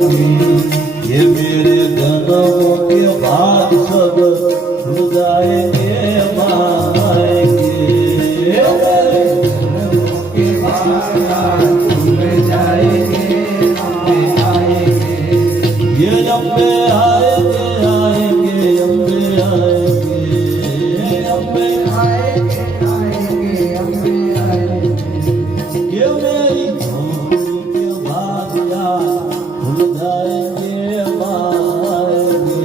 ये मेरे जन्मों के बाद सब भूल जाएंगे माएंगे मेरे जन्मों के बाद भूल जाएंगे आएंगे ये अम्बे आएंगे आएंगे अम्बे आएंगे अम्बे आएंगे आएंगे अम्बे आएंगे ये मेरी भूल के बाद भूल जाएंगे माएंगे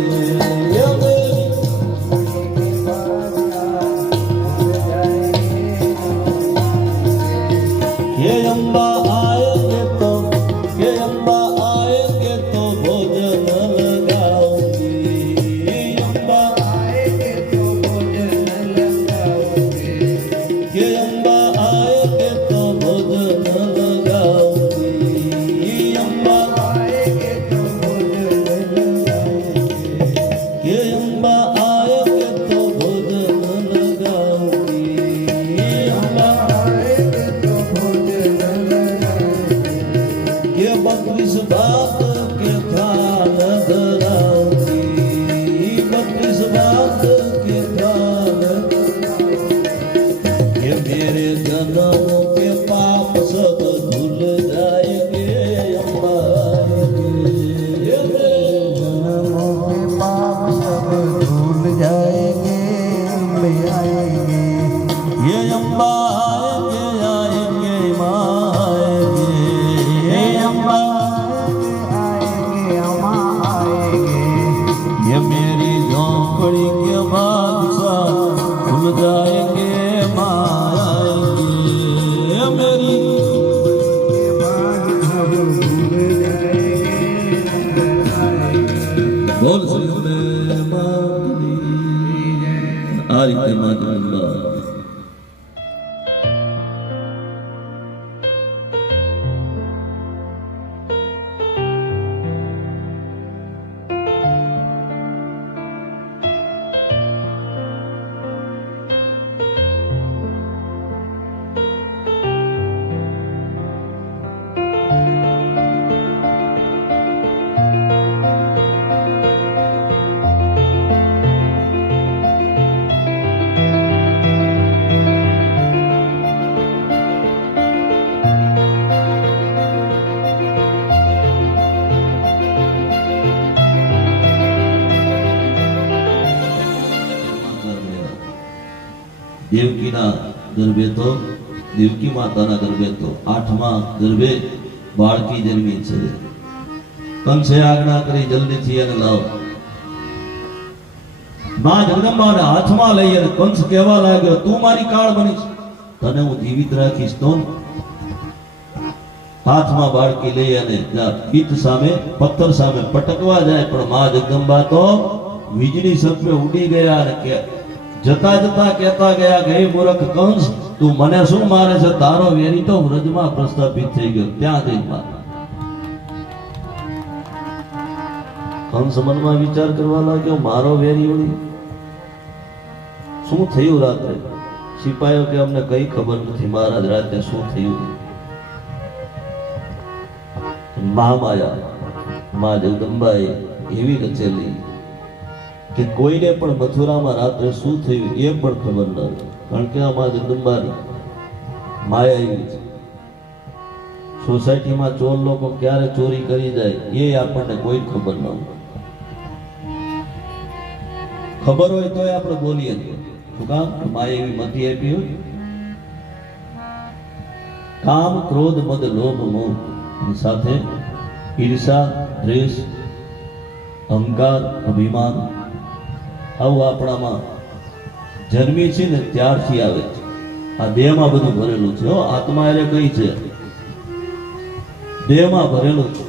ये मेरी ये अम्बा आएंगे तो ये अम्बा आएंगे तो भोजन लगाऊंगी अम्बा आएंगे तो भोजन लगाऊंगी ये अम्बा आएंगे तो भोजन लगाऊंगी अम्बा आएंगे तो भोजन लगाऊंगी ये अम्बा आएंगे तो भोजन लगाऊंगी अम्बा आएंगे तो भोजन लगाऊंगी ये 32 बात के थाल धराऊंगी 32 बात के थाल ये मेरे जन्मों के पाप सब धुल जाएंगे अम्बा ये मेरे जन्मों के पाप सब धुल जाएंगे अम्बे आएंगे ये अम्बा आएंगे आएंगे माँ आएंगे ये अम्बा आएंगे अम्मा आएंगे ये मेरी झोंपड़ी के बादशाह भूल जाएंगे माँ आएंगे ये मेरी बोल श्री अम्बे मात दी जय। आ રીતે માતા અંબા દેવકીના ગર્ભે તો દેવકી માતાના ગર્ભે તો 8મા ગર્ભે બાળકી જન્મી છે કંસે આજ્ઞા કરી જલ્દીથી એને લાવ માં જગદંબાને હાથમાં લઈ અને કંસ કહેવા લાગ્યો તું મારી કાળ બનીશ તને હું જીવિત રાખીશ તો હાથમાં બાળકી લઈ અને પીત સામે પથ્થર સામે પટકવા જાય પણ માં જગદંબા તો વીજળી સપે ઉડી ગયા અને કે જતા જતા કહેતા ગયા કે હે મૂર્ખ કંસ તું મને શું મારે છે તારો વેરી તો વ્રજમાં પ્રસ્થાપિત થઈ ગયો ત્યાં જઈને માર કંસ મનમાં વિચાર કરવા લાગ્યો મારો વેરી ઓળી શું થયું રાત્રે સિપાહીઓ કે અમને કઈ ખબર નથી મહારાજ રાતે શું થયું મહામાયા માં જગદંબાએ એવી રચેલી કે કોઈને પણ મથુરામાં રાત્રે શું થયું એ પણ ખબર ન હતી કારણ કે આ માં જગદંબાની માયા એવી છે સોસાયટીમાં ચોર લોકો ક્યારે ચોરી કરી જાય એ આપણને કોઈ ખબર ન હોય ખબર હોય તો આપણે બોલીએ શું કામ માયા એવી મતી આપી હોય કામ ક્રોધ મદ લોભ મોહ સાથે ઈર્ષા દ્વેષ અહંકાર અભિમાન આવું આપણામાં જન્મી છે ને ત્યારથી આવે છે આ દેહમાં બધું ભરેલું છે આત્મા એટલે કઈ છે દેહમાં ભરેલું છે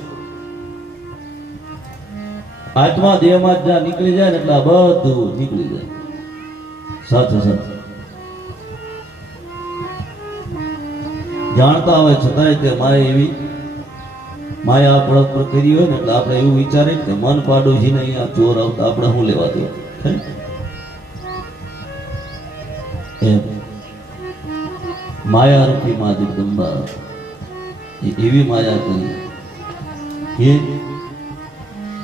આત્મા દેહમાં જ્યાં નીકળી જાય ને એટલે આ બધું નીકળી જાય સાથે સાથે જાણતા હોય છતાંય તે માયા એવી માયા આપણા પર કરી હોય ને એટલે આપણે એવું વિચારીએ કે મન પાડોશીને અહીંયા ચોર આવતા આપણે શું લેવા દે એમ માયા રૂપી માં જગદંબા એવી માયા કરી કે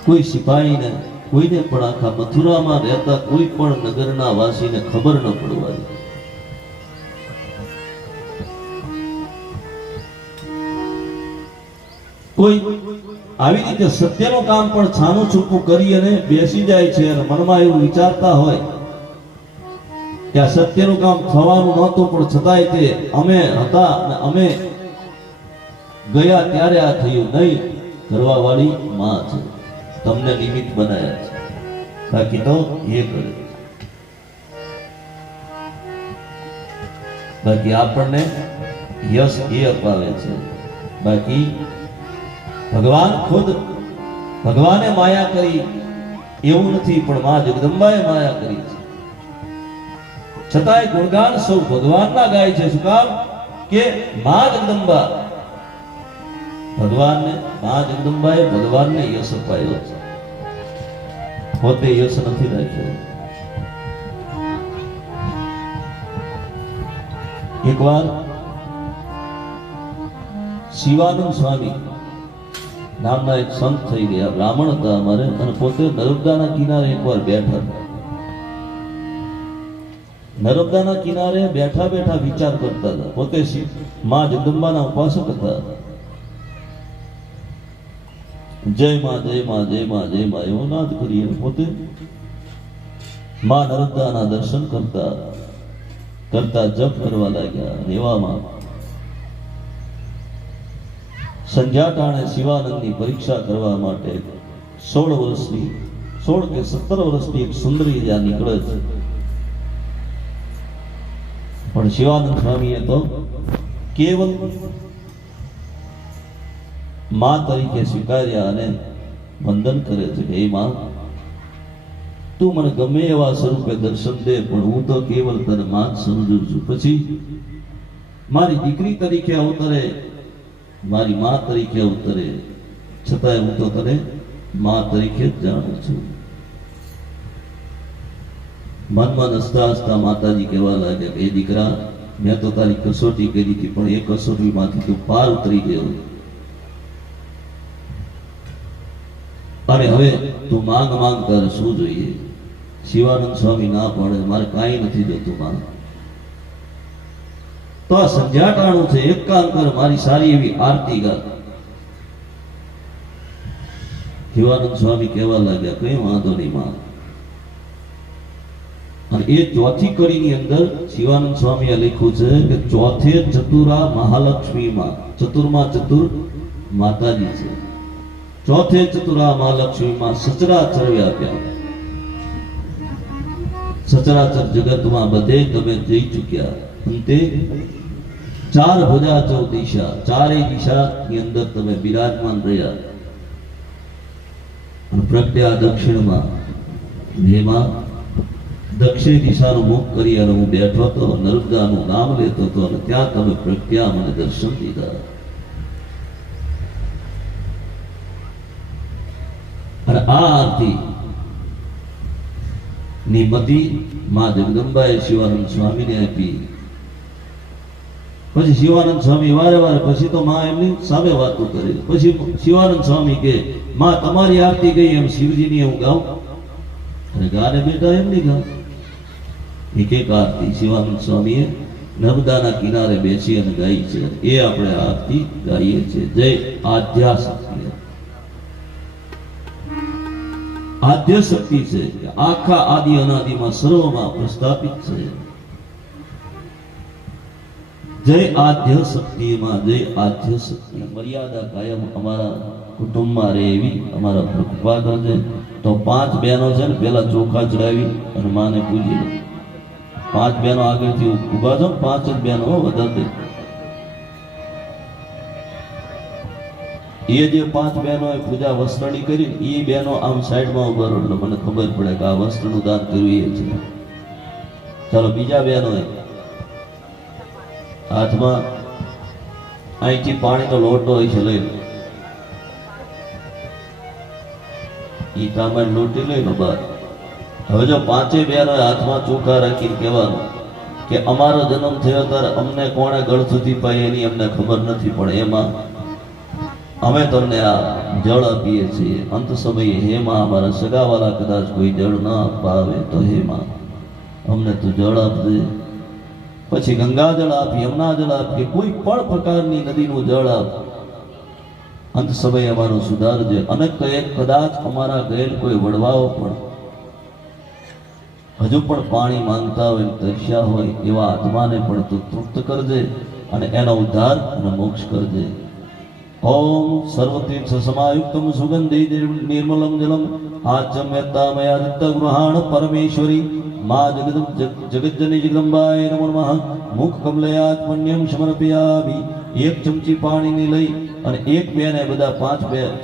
કોઈ સિપાહીને કોઈને પણ આખા મથુરામાં રહેતા કોઈ પણ નગરના વાસીને ખબર ન પડવા દે. કોઈ આવી રીતે સત્યનું કામ પણ છાનું છૂપું કરી અને બેસી જાય છે અને મનમાં એવું વિચારતા હોય કે આ સત્યનું કામ થવાનું નહોતું પણ છતાંય તે અમે હતા અને અમે ગયા ત્યારે આ થયું નહીં. કરવા વાળી માં છે, તમને નિમિત્ત બનાયા છે, બાકી તો એ કરે. બાકી આપણને યશ એ અપાવે છે. બાકી ભગવાન ખુદ ભગવાને માયા કરી એવું નથી, પણ માં જગદંબાએ માયા કરી છે. છતાંય ગુણગાન સૌ ભગવાનના ગાય છે. શું કામ? કે માં જગદંબા ભગવાનને, માં જગદંબાએ ભગવાનને યશ અપાયો છે, પોતે યશ નથી રાખ્યો. એકવાર શિવાનંદ સ્વામી નામના એક સંત થઈ ગયા, બ્રાહ્મણ હતા અમારે, અને પોતે નર્મદાના કિનારે એકવાર બેઠા. નર્મદાના કિનારે બેઠા બેઠા વિચાર કરતા હતા. પોતે માં જગદંબાના ઉપાસક હતા. જય માં જય માં જય માં જય માં એવો નાદ કરી પોતે માં નર્મદાના દર્શન કરતા કરતા જપ કરવા લાગ્યા. એવામાં સંધ્યા ટાણે શિવાનંદની પરીક્ષા કરવા માટે 16 કે 17 વર્ષની એક સુંદરી જ્યાં નીકળે છે. પણ શિવાનંદ સ્વામીએ તો કેવલ માં તરીકે સ્વીકાર્યા અને વંદન કરે છે કે હે માં, તું મને ગમે એવા સ્વરૂપે દર્શન દે, પણ હું તો કેવલ તને માં જ સમજુ છું. પછી મારી દીકરી તરીકે અવતરે, મારી માં તરીકે અવતરે, છતાંય હું તો તને માં તરીકે જ જાણું છું. મનમાં હસતા હસતા માતાજી કહેવા લાગ્યા કે એ દીકરા, મેં તો તારી કસોટી કરી હતી, પણ એ કસોટીમાંથી તું પાર ઉતરી ગયો, અને હવે તું માંગ તારે શું જોઈએ? શિવાનંદ સ્વામી ના પડે, મારે કાંઈ નથી જોતું માં. તો આ સંધ્યા ટાણું છે, એક કામ કર, મારી સારી એવી આરતી ગા. શિવાનંદ સ્વામી કહેવા લાગ્યા કઈ વાંધો નહીં માં. અને એ ચોથી કડીની અંદર શિવાનંદ સ્વામીએ લખ્યું છે કે ચોથે ચતુરા મહાલક્ષ્મી માં, ચતુર્મા ચતુર માતાજી છે. ચોથે ચતુરા મહાલક્ષ્મી માં સચરાચર વ્યાપ્યા. સચરાચર જગતમાં બધે તમે જઈ ચૂક્યા. અંતે 4 ભુજા 4 દિશા, ચારેય દિશાની અંદર તમે બિરાજમાન રહ્યા. અને પ્રજ્ઞા દક્ષિણમાં, જેમાં દક્ષિણ દિશાનું મુખ કરી અને હું બેઠો તો નર્મદાનું નામ લેતો હતો, અને ત્યાં તમે પ્રજ્ઞા મને દર્શન દીધા. અને આ આરતી ની મતિ માં જગદંબાએ શિવાનંદ સ્વામીને આપી. પછી શિવાનંદ સ્વામી વારે પછી તો માં એમની સામે વાતો કરી. પછી શિવાનંદ સ્વામી કે માં તમારી આરતી ગઈ એમ શિવજીની હું ગાઉં? અને ગાને બેટા એમની ગાઉં. એક આરતી શિવાનંદ સ્વામીએ નર્મદાના કિનારે બેસી અને ગાઈ છે. એ આપણે આરતી ગાઈએ છીએ. જય આદ્યાશક્તિ. આદ્ય શક્તિ છે, આખા આદિ અનાદિમાં સર્વમાં પ્રસ્થાપિત છે. જય આદ્ય શક્તિમાં, જય આદ્ય શક્તિ. મર્યાદા કાયમ અમારા કુટુંબમાં રહે એવી અમારા કૃપા કરજે. તો 5 બહેનો છે ને, પેલા ચોખા ચડાવી અને માને પૂજી લો. 5 બહેનો આગળથી ઉભા છો, 5 જ બહેનો વધારે. એ જે 5 બહેનોએ પૂજા વસ્ત્રની કરી, એ બહેનો આમ સાઈડમાં ઉભા રહો એટલે મને ખબર પડે કે આ વસ્ત્રનું દાન કર્યું એ છે. ચાલો બીજા બહેનોએ હાથમાં અહીંથી પાણીનો લોટો હોય છે, લઈ લો. એ તાંબાની લોટી લઈ લો બહાર. હવે જો 5 બહેનોએ હાથમાં ચોખા રાખીને કહેવાનું કે અમારો જન્મ થયો ત્યારે અમને કોણે ગળ સુધી પાઈ એની અમને ખબર નથી, પણ એમાં અમે તમને આ જળ આપીએ છીએ. અંત સમયે હે માં અમારા સગાવાલા કદાચ કોઈ જળ ન આપવા આવે તો હે માં અમને તું જળ આપજે. પછી ગંગા જળ આપ, યમુના જળ આપ, કે કોઈ પણ પ્રકારની નદીનું જળ આપ. અંત સમયે અમારું સુધારજે. અને કદાચ અમારા ગયેલ કોઈ વડવાઓ પણ હજુ પણ પાણી માંગતા હોય, તરસ્યા હોય, એવા આત્માને પણ તું તૃપ્ત કરજે અને એનો ઉદ્ધાર અને મોક્ષ કરજે. ઓમ સર્વતીર્થ સમાયુક્તમ સુગંધી નિર્મલમ જલમ આચમ્યતામયાદિત્ય ગૃહાણ પરમેશ્વરી મા જગજ્જની જગદંબાય નમો નમઃ. મુખ કમલયાત પુણ્યમ સમર્પયામિ. એક ચમચી પાણીની લઈ અને એક બેને બધા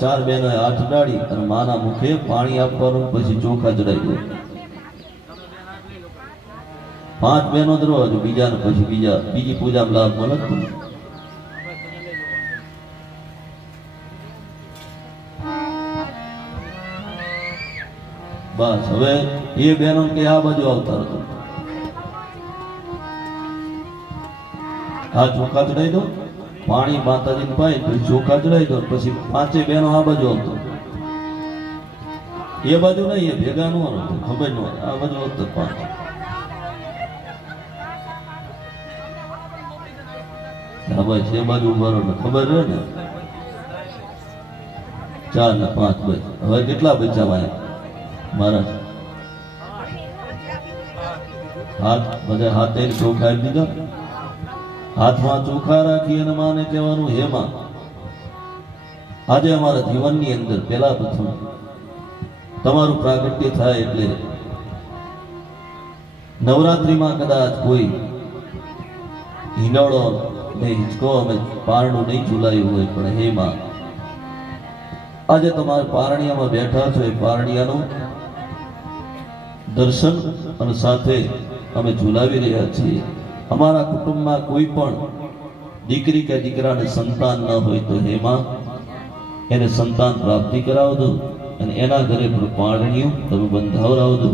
4 બેનો હાથ ડાળી અને માના મુખે પાણી આપવાનું. પછી ચોખા ચડાવી દો. 5 બેનો દરવાજો બીજાને પછી બીજી પૂજામાં લાભ મળે. બસ હવે એ બહેનો કે આ બાજુ આવતા હતો. આ ચોખા ચડાવી દો, પાણી માતાજીને પાઈ, પછી ચોખા ચડાવી દો, પછી 5 બહેનો આ બાજુ આવતો. એ બાજુ નહીં, એ ભેગા નો ખબર ન આ બાજુ આવતો. 5 હા બસ એ બાજુ ઉભા ખબર રહે ને. 4 ને 5 બસ. હવે કેટલા બચ્યા મહારાજ? હાથ બધા હાથે ચોખા દીધા. હાથમાં ચોખા રાખી અને માને કહેવાનું, હે માં આજે અમારા જીવનની અંદર પહેલા પ્રથમ તમારું પ્રાગટ્ય થાય એટલે નવરાત્રિમાં કદાચ કોઈ હિંડોળો ને હિંચકો અમે પારણું નહીં ઝુલાયું હોય, પણ હે માં આજે તમારા પારણિયામાં બેઠા છો, એ પારણિયાનું દર્શન અને સાથે અમે ઝુલાવી રહ્યા છીએ. અમારા કુટુંબમાં કોઈ પણ દીકરી કે દીકરાને સંતાન ન હોય તો હે માં એને સંતાન પ્રાપ્તિ કરાવજો અને એના ઘરે પણ પારણિયું તમે બંધાવરાવજો.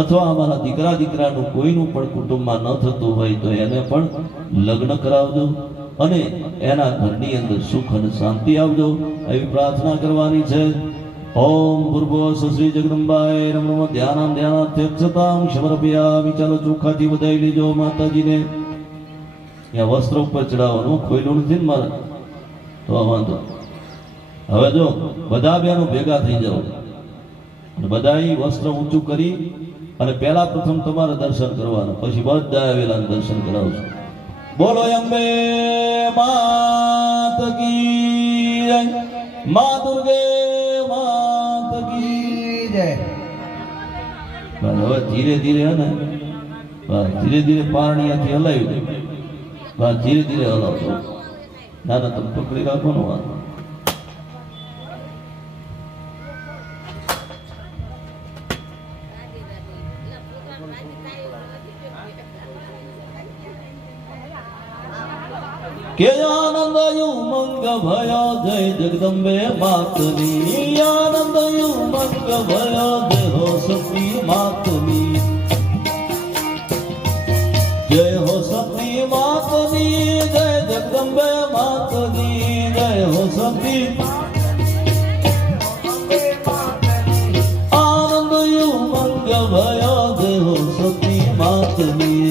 અથવા અમારા દીકરાનું કોઈનું પણ કુટુંબમાં ન થતું હોય તો એને પણ લગ્ન કરાવજો અને એના ઘરની અંદર સુખ અને શાંતિ આવજો, એવી પ્રાર્થના કરવાની છે. ઓમ ભૂર્ભુવઃ શ્રી જગદંબાય નમઃ. ધ્યાનાધ્યાનાત્યક્ષતાં સમર્પયામિ. ચાલો ચોખાથી વધાવી લેજો માતાજીને. ત્યાં વસ્ત્ર ઉપર ચડાવવાનું, ખોયલું નથી ને મારે તો વાંધો. હવે જો બધા બહેનો ભેગા થઈ જાઓ અને બધા વસ્ત્ર ઊંચું કરી અને પહેલા પ્રથમ તમારે દર્શન કરવાનું, પછી બધા આવેલા દર્શન કરાવજો. બોલો અંબે માત કી જય, મા દુર્ગે માત કી જય. હવે ધીરે ધીરે હે ને ધીરે ધીરે પારણીયાથી હલાવી દે. બસ ધીરે ધીરે હલાવજો. ના ના તમે પકડી રાખો ને વાત. કે આનંદ ઉમંગ ભયો જય જગદંબે માતની. આનંદ ઉમંગ ભયો જય હો સતી માતની. જય હો સતી માતની, જય જગદંબે માતની. જય હો સતી. આનંદ ઉમંગ ભયો જય હો સતી માતની.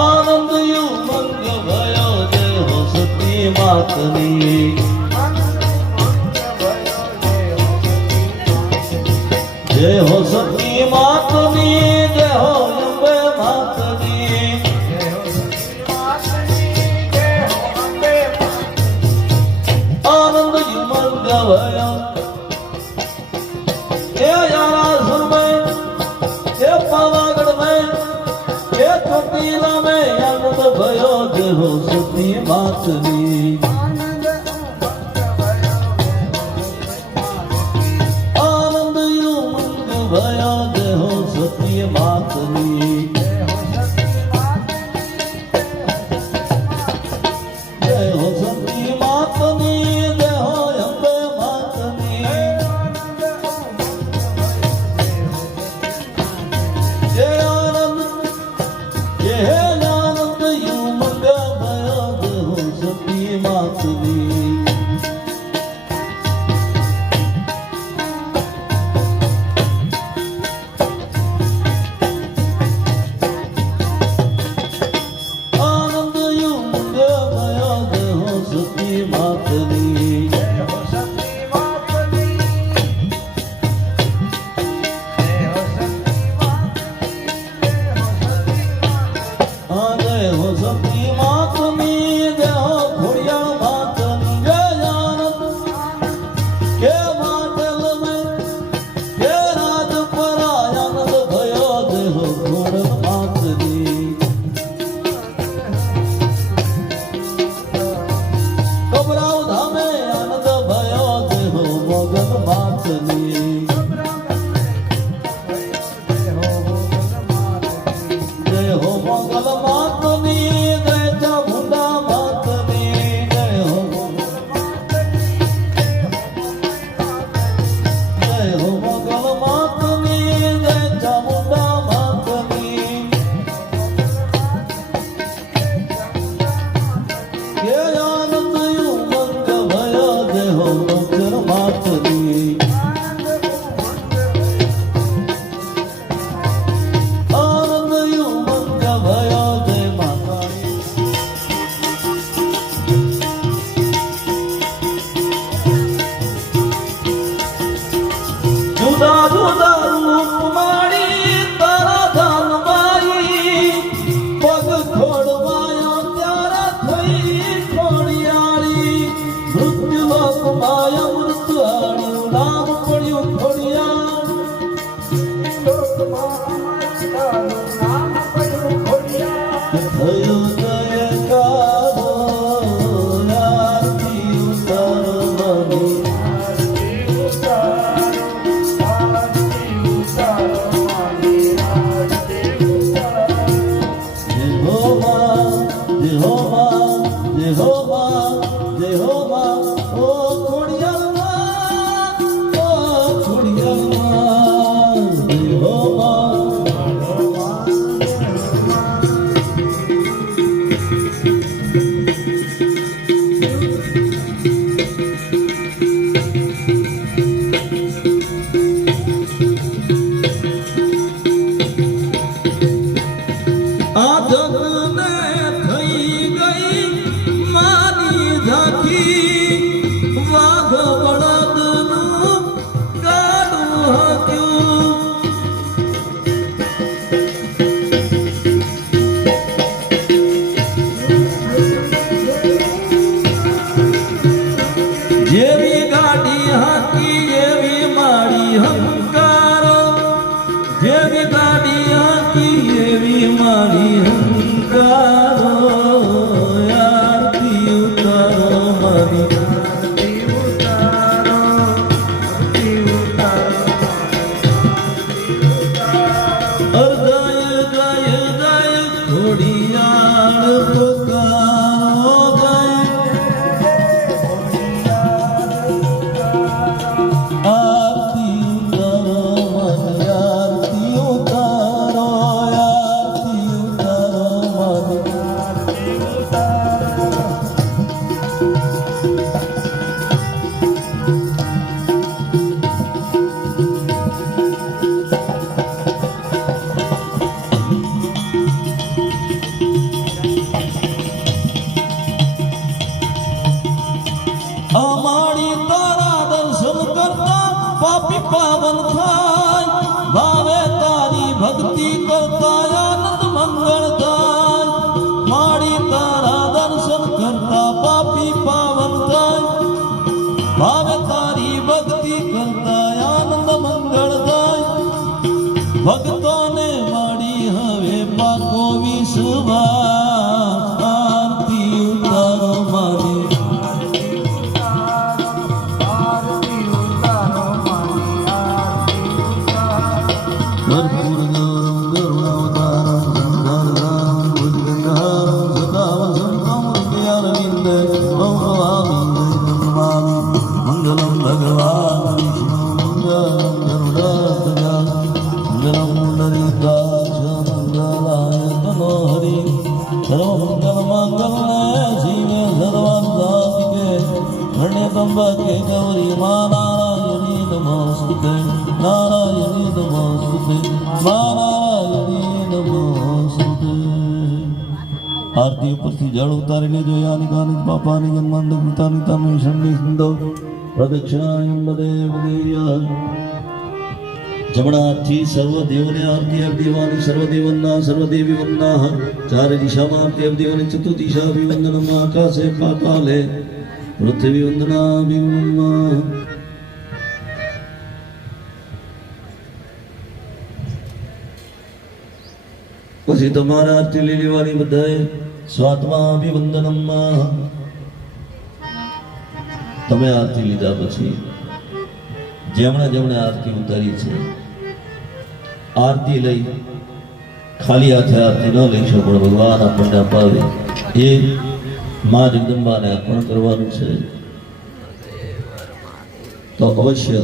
આનંદ ઉમંગ ભયો જય હો સતી માતની. જય હો સતી માતની. જય હો અંબે માતની. આનંદ ઉમંગ ભયો એ યારાસુર મેં, એ પાવાગઢ મેં, એ ચોટીલા મેં આનંદ ભયો જય હો સતી માતની. આનંદ ઉમંગ ભયો જય હો સતી માતની. જય હો સતી માતની. જય હો અંબે માતની. જય આનંદ, જય આનંદ ઉમંગ માતની આનંદ યુગ મયા દેહો સતી માતની ભક્તોને મળી હવે પાકો વિશ્વાસ આરતી ઉતારો મારી મંગલ त्र्यंबके गौरी मा नारायणी नमोस्तुते नारायणी नमोस्तुते मा नारायणी नमोस्तुते। आरती ઉપરથી જળ ઉતારીને જો યાની કાની પાપાની જન્માંદ પિતાની તને શરણી સિંધો પ્રદક્ષિણાયમ દેવ દેવ્ય। જમણા હાથથી સર્વ દેવોને આરતી દેવાની સર્વદેવના સર્વદેવી વંદના ચારે દિશામાં આરતી દેવની ચતુર્દિશા અભિવંદનમ આકાશે પાતાલે પૃથ્વી વંદના અભિવંદનમ। પછી તમારા આરતી લઈ લેવાની બધાએ સ્વાત્મા અભિવંદનમ। તમે આરતી લીધા પછી જેમણે જેમણે આરતી ઉતારી છે આરતી લઈ ખાલી હાથે આરતી ન લઈશો પણ ભગવાન આપણને અપાવે એ મા જગદંબાને અર્પણ કરવાનું છે। તો અવશ્ય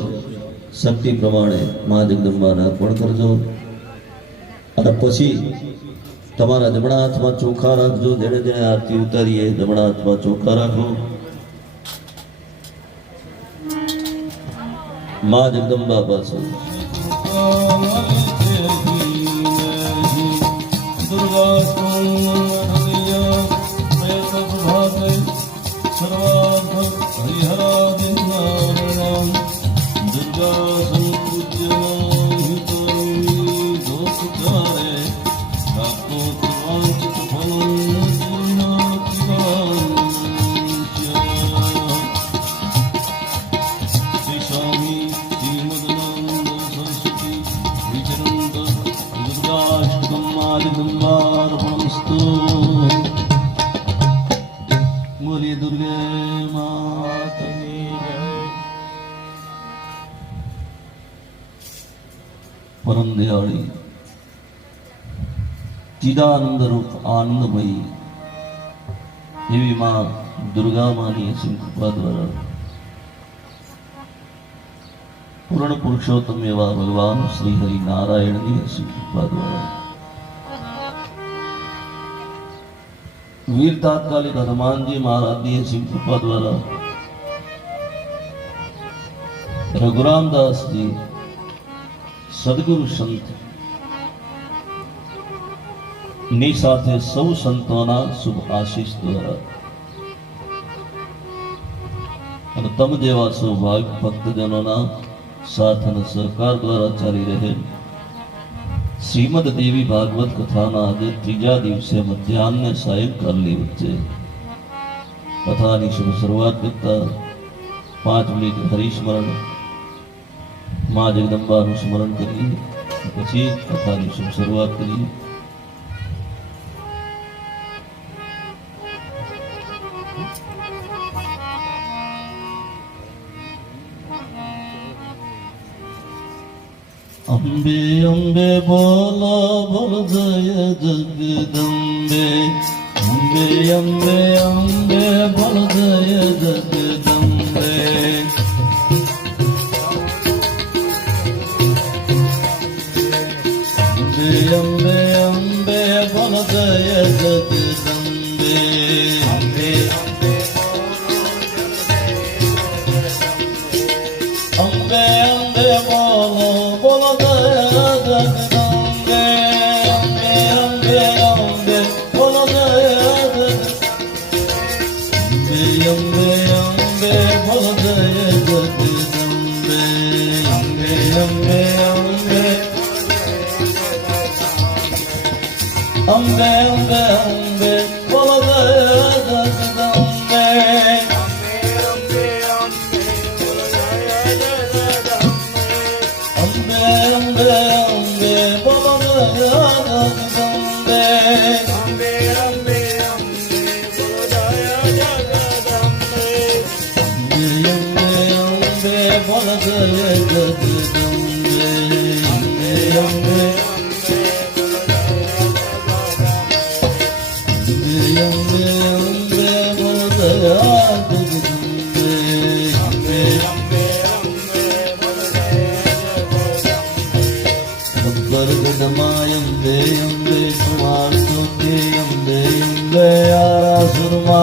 શક્તિ પ્રમાણે મા જગદંબાને અર્પણ કરજો અને પછી તમારા જમણા હાથમાં ચોખા રાખજો। જેને જેને આરતી ઉતારીએ જમણા હાથમાં ચોખા રાખો। माँ जगदम्बा पास बोलिए दुर्गे माता की जय। परम दयाળી ચિદાનંદ રૂપ આનંદમયી એવી માં દુર્ગા માની કૃપા દ્વારા પૂર્ણ પુરુષોત્તમ એવા ભગવાન શ્રી હરિ નારાયણની કૃપા દ્વારા वीर तात्कालिक हनुमान जी महाराज की सिंह कृपा द्वारा रघुराम दास जी सदगुरु संत ની સાથે સૌ સંતોના શુભ આશીષ દ્વારા અને તમ જેવા સૌભાગ્ય ભક્તજનોના સાથ અને સહકાર દ્વારા ચાલી રહે શ્રીમદ દેવી ભાગવત કથાના આજે ત્રીજા દિવસે મધ્યાહન સાયંકાલની વચ્ચે કથાની શુભ શરૂઆત કરતા 5 મિનિટ હરિસ્મરણ મા જગદંબાનું સ્મરણ કરી પછી કથાની શુભ શરૂઆત કરી। अम्बे अम्बे बोलो बोल जय जगदम्बे अम्बे अम्बे अम्बे बोल जय जगदम्बे। अम्बे अम्बे अम्बे बोल जय जगदम्बे अम्बे अम्बे अम्बे बोलो बोलो जय जगदम्बे अम्बे अम्बे अम्बे बोलो जय जगदम्बे अम्बे अम्बे बोलो जय जगदम्बे अम्बे अम्बे अम्बे अम्बे अम्बे अम्बे बोलो जय जगदम्बे अम्बे अम्बे अम्बे बोलो जय जगदम्बे अम्बे अम्बे अम्बे बोलो जय जगदम्बे अम्बे अम्बे अम्बे बोलो जय जगदम्बे अम्बे अम्बे अम्बे अम्बे बोलो जय जगदम्बे अम्बे अम्बे गदमायम्बे अम्बे कुमार सुते अम्बे अम्बे आरा सुरमा